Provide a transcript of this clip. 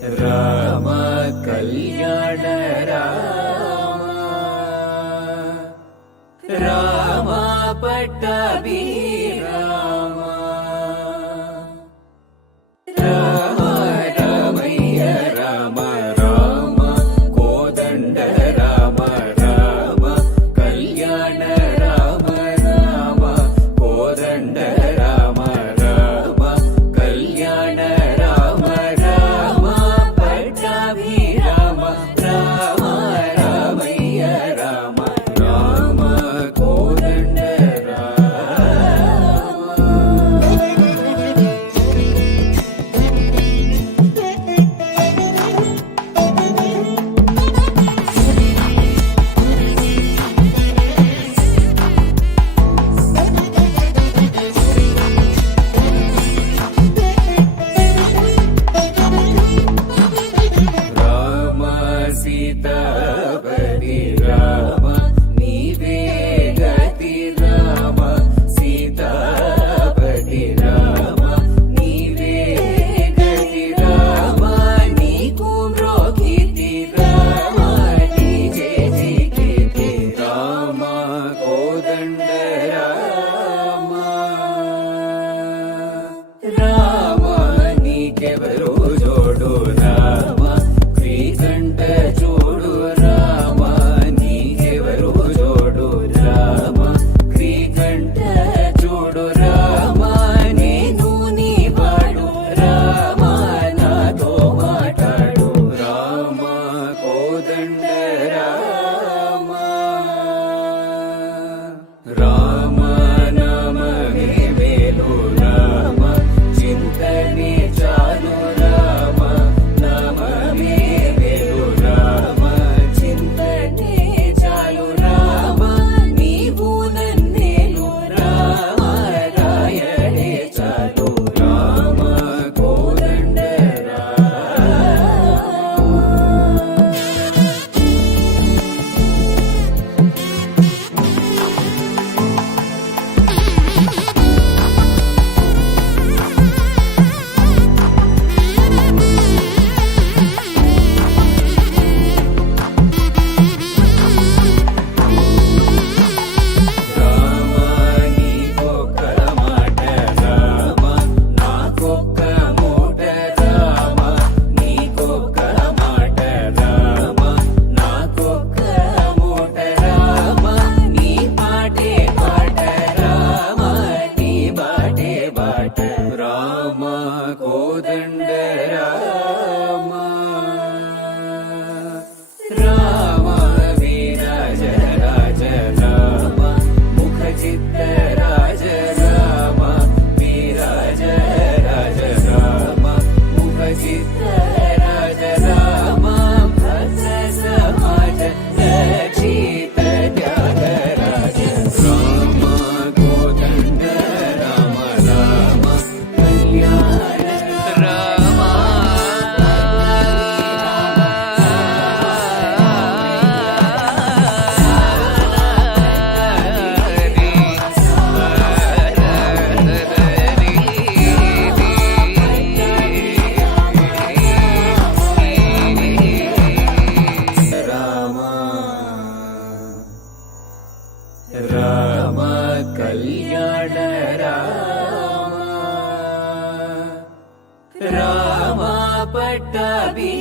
రామ కళ్యాణ రామ రామ పట్టాభి రామ రామ రామయ్య రామ రామ కోదండ రామ రామ కళ్యాణ రామ రామ కోదండ రామ రామ కళ్యాణ రామ రామ పట్టాభి రామ రామ రామయ్య రామ రామ కోదండ రామ సీతాపతి రామ నీవే గతి రామ సీతాపతి రామ నీవే గతి రామ నీకు మ్రోకితి రామ నీ చేతికి రామ కోదండ రామ రామ నీకెవరు జోడు రామ శ్రీకంఠ చూడు రామ నీకెవరు జోడు రామ శ్రీకంఠ చూడు రామ నేను నీ వాడు రామ నాతో మాట్లాడు రామ కోదండ రామ రామ నామమే మేలు రామ చింతనే చాలు రామ నామమే మేలు రామ చింతనే చాలు రామ నీవు నన్నేలు రామ రాయడే చాలు రామ కోదండ రామ నీకొక్క మాట రామ నాకొక్క మూట రామ నీకొక్క మాట రామ నాకొక్క మూట రామ నీ పాటే పాట రామ నీ బాటే బాట రామ కోదండ రామ రామ వీరాజ రాజ రామ ముఖ చిత్త రాజ రామ వీరాజ రాజ రామ ముఖ చిత్త రాజ రామ భక్త సమాజ రక్షిత త్యాగ రాజ రామ కోదండ రామ రామ కళ్యాణ రామ రామ కళ్యాణ రామ రామ పట్టాభి